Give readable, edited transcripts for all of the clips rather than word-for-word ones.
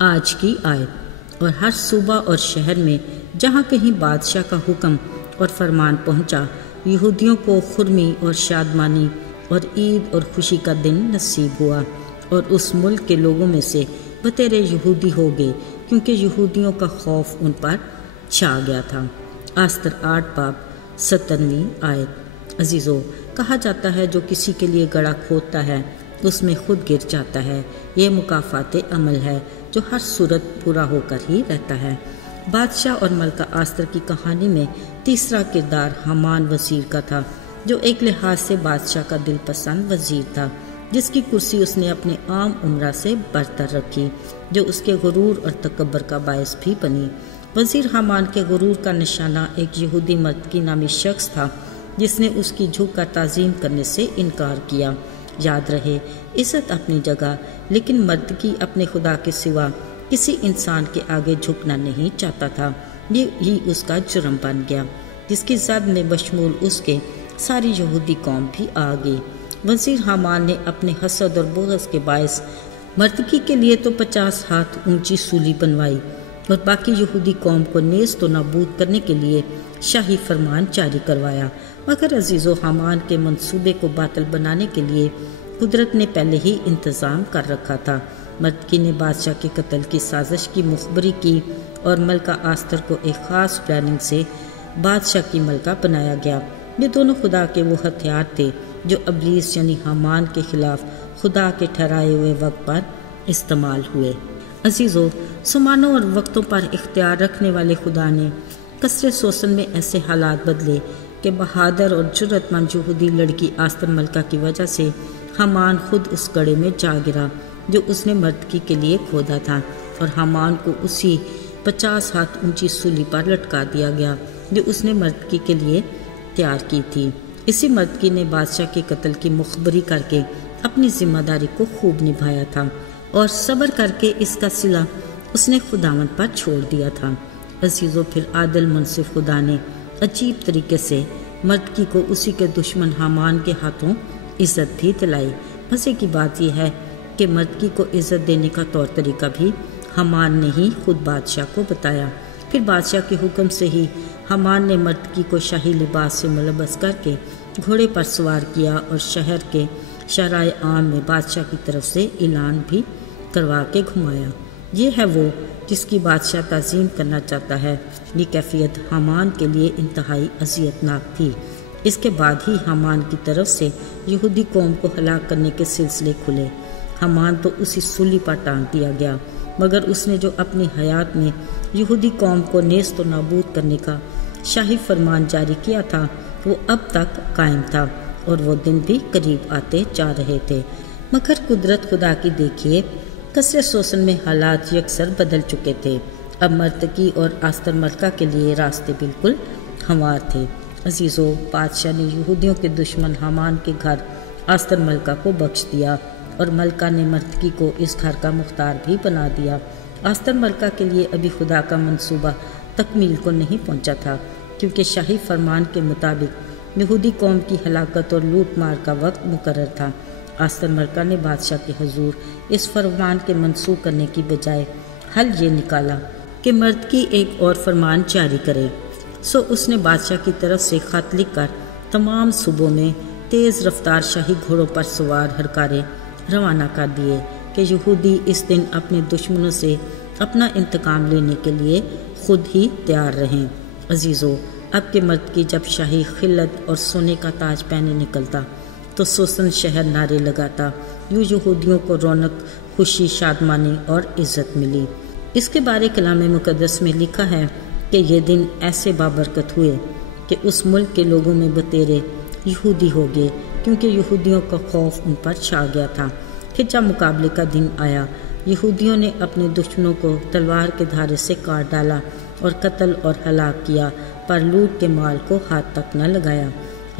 آج کی آیت۔ اور ہر صوبہ اور شہر میں جہاں کہیں بادشاہ کا حکم اور فرمان پہنچا، یہودیوں کو خرمی اور شادمانی اور عید اور خوشی کا دن نصیب ہوا، اور اس ملک کے لوگوں میں سے بتیرے یہودی ہو گئے، کیونکہ یہودیوں کا خوف ان پر چھا گیا تھا۔ آستر 8 باب 17ویں آیت۔ عزیزو، کہا جاتا ہے جو کسی کے لیے گڑھا کھودتا ہے اس میں خود گر جاتا ہے۔ یہ مکافات عمل ہے جو ہر صورت پورا ہو کر ہی رہتا ہے۔ بادشاہ اور ملکہ آستر کی کہانی میں تیسرا کردار حامان وزیر کا تھا، جو ایک لحاظ سے بادشاہ کا دل پسند وزیر تھا، جس کی کرسی اس نے اپنے عام عمرہ سے برتر رکھی، جو اس کے غرور اور تکبر کا باعث بھی بنی۔ وزیر حامان کے غرور کا نشانہ ایک یہودی مرد کی نامی شخص تھا، جس نے اس کی جھک کر تعظیم کرنے سے انکار کیا۔ یاد رہے، عزت اپنی جگہ، لیکن مرد کی اپنے خدا کے سوا کسی انسان کے آگے جھکنا نہیں چاہتا تھا۔ یہ ہی اس کا جرم بن گیا، جس کی زد میں بشمول اس کے ساری یہودی قوم بھی آ گئی۔ وزیر حامان نے اپنے حسد اور بغض کے باعث مردکی کے لیے تو 50 ہاتھ اونچی سولی بنوائی، اور باقی یہودی قوم کو نیست و نابود کرنے کے لیے شاہی فرمان جاری کروایا۔ مگر عزیزو، حامان کے منصوبے کو باطل بنانے کے لیے قدرت نے پہلے ہی انتظام کر رکھا تھا۔ مردکی نے بادشاہ کے قتل کی سازش کی مخبری کی، اور ملکہ آستر کو ایک خاص پلاننگ سے بادشاہ کی ملکہ بنایا گیا۔ یہ دونوں خدا کے وہ ہتھیار تھے جو ابلیس یعنی حامان کے خلاف خدا کے ٹھہرائے ہوئے وقت پر استعمال ہوئے۔ عزیزو، زمانوں اور وقتوں پر اختیار رکھنے والے خدا نے قصر سوسن میں ایسے حالات بدلے کہ بہادر اور جرأت مند یہودی لڑکی آستر ملکہ کی وجہ سے حامان خود اس گڑھے میں جا گرا جو اس نے مردکی کے لیے کھودا تھا، اور حامان کو اسی 50 ہاتھ اونچی سولی پر لٹکا دیا گیا جو اس نے مردکی کے لیے تیار کی تھی۔ اسی مردکی نے بادشاہ کے قتل کی مخبری کر کے اپنی ذمہ داری کو خوب نبھایا تھا، اور صبر کر کے اس کا صلہ اس نے خداوند پر چھوڑ دیا تھا۔ عزیزو، پھر عادل منصف خدا نے عجیب طریقے سے مردکی کو اسی کے دشمن حامان کے ہاتھوں عزت بھی دلائی۔ مزے کی بات یہ ہے کہ مردکی کو عزت دینے کا طور طریقہ بھی حامان نے ہی خود بادشاہ کو بتایا۔ پھر بادشاہ کے حکم سے ہی حامان نے مردکی کو شاہی لباس سے ملبس کر کے گھوڑے پر سوار کیا، اور شہر کے شرائع عام میں بادشاہ کی طرف سے اعلان بھی کروا کے گھمایا۔ یہ ہے وہ جس کی بادشاہ تعظیم کرنا چاہتا ہے۔ یہ کیفیت حامان کے لیے انتہائی اذیت ناک تھی۔ اس کے بعد ہی حامان کی طرف سے یہودی قوم کو ہلاک کرنے کے سلسلے کھلے۔ حامان تو اسی سولی پر ٹانگ دیا گیا، مگر اس نے جو اپنی حیات میں یہودی قوم کو نیست و نابود کرنے کا شاہی فرمان جاری کیا تھا، وہ اب تک قائم تھا، اور وہ دن بھی قریب آتے جا رہے تھے۔ مگر قدرت خدا کی دیکھیے، قصر سوسن میں حالات یکسر بدل چکے تھے۔ اب مردکی اور آستر ملکہ کے لیے راستے بالکل ہموار تھے۔ عزیزو، بادشاہ نے یہودیوں کے دشمن حامان کے گھر آستر ملکہ کو بخش دیا، اور ملکہ نے مردکی کو اس گھر کا مختار بھی بنا دیا۔ آستر ملکہ کے لیے ابھی خدا کا منصوبہ تکمیل کو نہیں پہنچا تھا، کیونکہ شاہی فرمان کے مطابق یہودی قوم کی ہلاکت اور لوٹ مار کا وقت مقرر تھا۔ آستر ملکہ نے بادشاہ کے حضور اس فرمان کے منسوخ کرنے کی بجائے حل یہ نکالا کہ مردکی ایک اور فرمان جاری کرے۔ سو اس نے بادشاہ کی طرف سے خط لکھ کر تمام صوبوں میں تیز رفتار شاہی گھوڑوں پر سوار ہرکارے روانہ کر دیے کہ یہودی اس دن اپنے دشمنوں سے اپنا انتقام لینے کے لیے خود ہی تیار رہیں۔ عزیزو، اب کے مردکی جب شاہی خلت اور سونے کا تاج پہنے نکلتا تو سوسن شہر نعرے لگاتا، یوں یہودیوں کو رونق، خوشی، شادمانی اور عزت ملی۔ اس کے بارے کلام مقدس میں لکھا ہے کہ یہ دن ایسے بابرکت ہوئے کہ اس ملک کے لوگوں میں بتیرے یہودی ہو گئے، کیونکہ یہودیوں کا خوف ان پر چھا گیا تھا۔ پھر جب مقابلے کا دن آیا، یہودیوں نے اپنے دشمنوں کو تلوار کے دھارے سے کاٹ ڈالا اور قتل اور ہلاک کیا، پر لوٹ کے مال کو ہاتھ تک نہ لگایا۔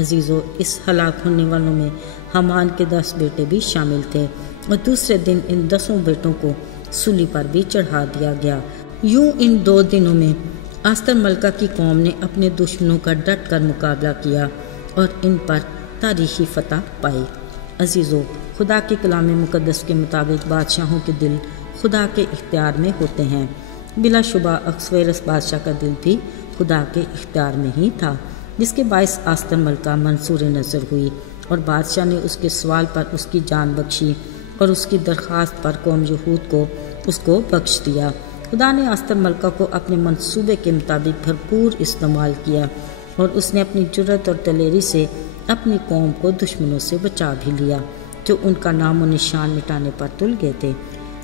عزیزو، اس ہلاک ہونے والوں میں حامان کے 10 بیٹے بھی شامل تھے، اور دوسرے دن ان 10 بیٹوں کو سولی پر بھی چڑھا دیا گیا۔ یوں ان 2 دنوں میں آستر ملکہ کی قوم نے اپنے دشمنوں کا ڈٹ کر مقابلہ کیا اور ان پر تاریخی فتح پائی۔ عزیزو، خدا کے کلام مقدس کے مطابق بادشاہوں کے دل خدا کے اختیار میں ہوتے ہیں۔ بلا شبہ اخشویروس بادشاہ کا دل بھی خدا کے اختیار میں ہی تھا، جس کے باعث آستر ملکہ منصور نظر ہوئی اور بادشاہ نے اس کے سوال پر اس کی جان بخشی اور اس کی درخواست پر قوم یہود کو اس کو بخش دیا۔ خدا نے آستر ملکہ کو اپنے منصوبے کے مطابق بھرپور استعمال کیا اور اس نے اپنی جرأت اور دلیری سے اپنی قوم کو دشمنوں سے بچا بھی لیا جو ان کا نام و نشان مٹانے پر تل گئے تھے۔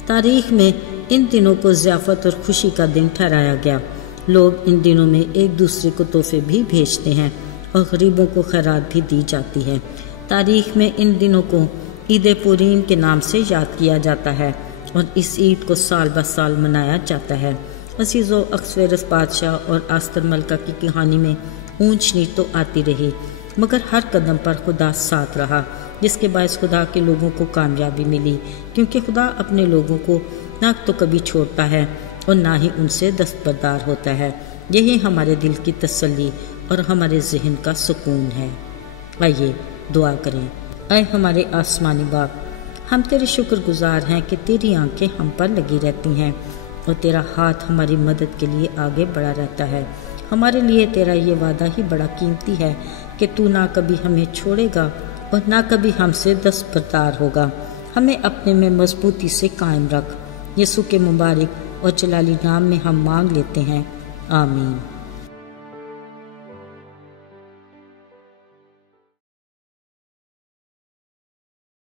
تاریخ میں ان دنوں کو ضیافت اور خوشی کا دن ٹھہرایا گیا۔ لوگ ان دنوں میں ایک دوسرے کو تحفے بھی بھیجتے ہیں اور غریبوں کو خیرات بھی دی جاتی ہے۔ تاریخ میں ان دنوں کو عید پوریم کے نام سے یاد کیا جاتا ہے اور اس عید کو سال بہ سال منایا جاتا ہے۔ عزیزو، اخشویروس بادشاہ اور آستر ملکہ کی کہانی میں اونچ نیچ تو آتی رہی، مگر ہر قدم پر خدا ساتھ رہا، جس کے باعث خدا کے لوگوں کو کامیابی ملی، کیونکہ خدا اپنے لوگوں کو نہ تو کبھی چھوڑتا ہے اور نہ ہی ان سے دستبردار ہوتا ہے۔ یہی ہمارے دل کی تسلی اور ہمارے ذہن کا سکون ہے۔ آئیے دعا کریں۔ اے ہمارے آسمانی باپ، ہم تیرے شکر گزار ہیں کہ تیری آنکھیں ہم پر لگی رہتی ہیں اور تیرا ہاتھ ہماری مدد کے لیے آگے بڑھا رہتا ہے۔ ہمارے لیے تیرا یہ وعدہ ہی بڑا قیمتی ہے کہ تو نہ کبھی ہمیں چھوڑے گا اور نہ کبھی ہم سے دستبردار ہوگا۔ ہمیں اپنے میں مضبوطی سے قائم رکھ۔ یسوع کے مبارک اور جلالی نام میں ہم مانگ لیتے ہیں، آمین۔